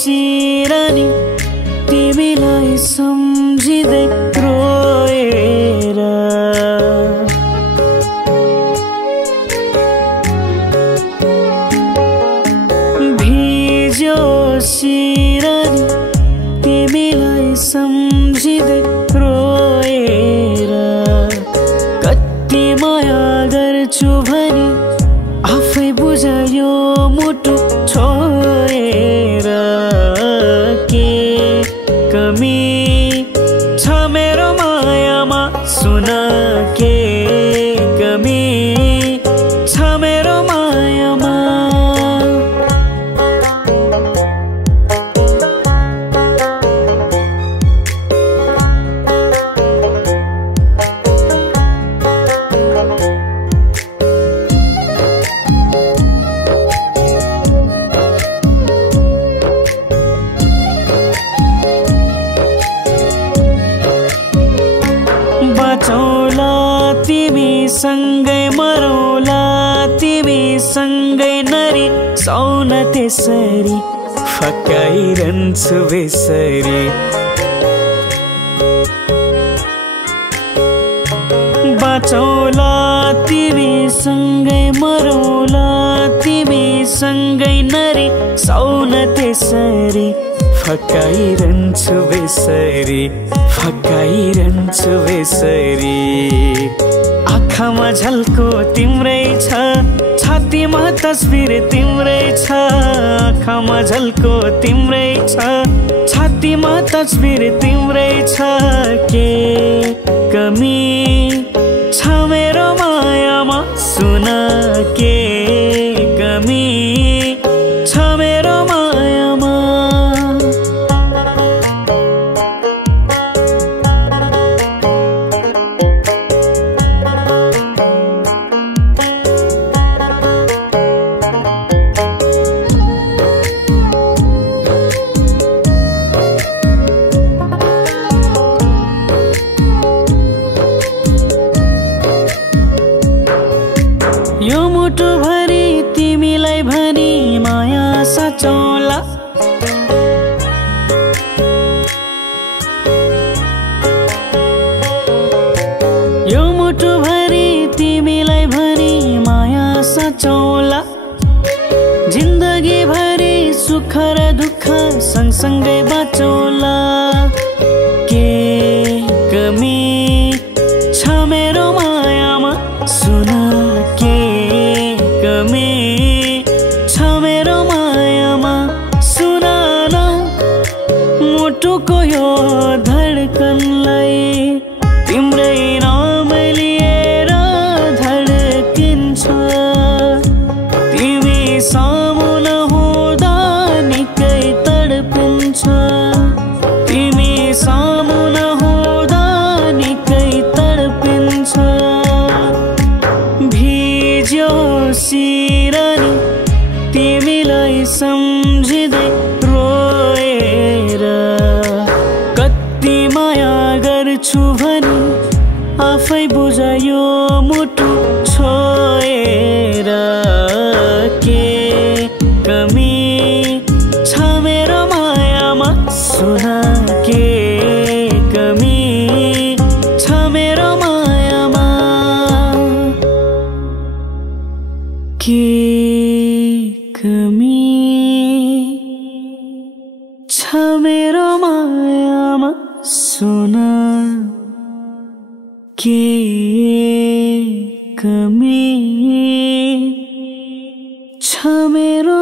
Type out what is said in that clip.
सिरानी तिमीलाई सम्झिँदै रोएर भिज्यो सिरानी तिमीलाई सम्झिँदै रोएर कति माया गर्छु भनी आफै बुझायो मुटु छोएर के कमी छ मेरो मायामा सुन के कमी छ मेरो मायामा बचौला तिमी सँगै मरौला तिमी सँगै नरी सौन त्यसरी फकाइरहन्छु बेसरी बचौला तिमी सँगै मरौला तिमी सँगै नरी सौन त्यसरी फकाइरहन्छु बेसरी फकाइरहन्छु बेसरी आँखामा झल्को तिम्रै छ छातीमा तस्बिर तिम्रै छ आँखामा झल्को तिम्रै छ छातीमा तस्बिर तिम्रै छ के कमी छ मेरो मायामा सुन के कमी छ मेरो मायामा यो मुटु भरि तिमीलाई भनी माया साचौला यो मुटु भरि तिमीलाई भनी माया साचौला जिन्दगी भरि सुख र दुःख सँगसँगै बाँचौला के कमी छ मेरो मायामा सुन के कमी छ मेरो मायामा सुन न मुटुको यो धडकनलाई तिम्रै नाम लिएर धडकिन्छ तिमी सामु नहुँदा निकै तडपिन्छ तिमी सामु नहुँदा निकै तडपिन्छ भिज्यो सिरानी तिमीलाई सम्झिँदै रोएर कति माया गर्छु भनी आफै बुझायो मुटु छोएर के कमी छ मेरो मायामा सुन के कमी छ मेरो मायामा के कमी छ मेरो मायामा सुन के कमी छ मेरो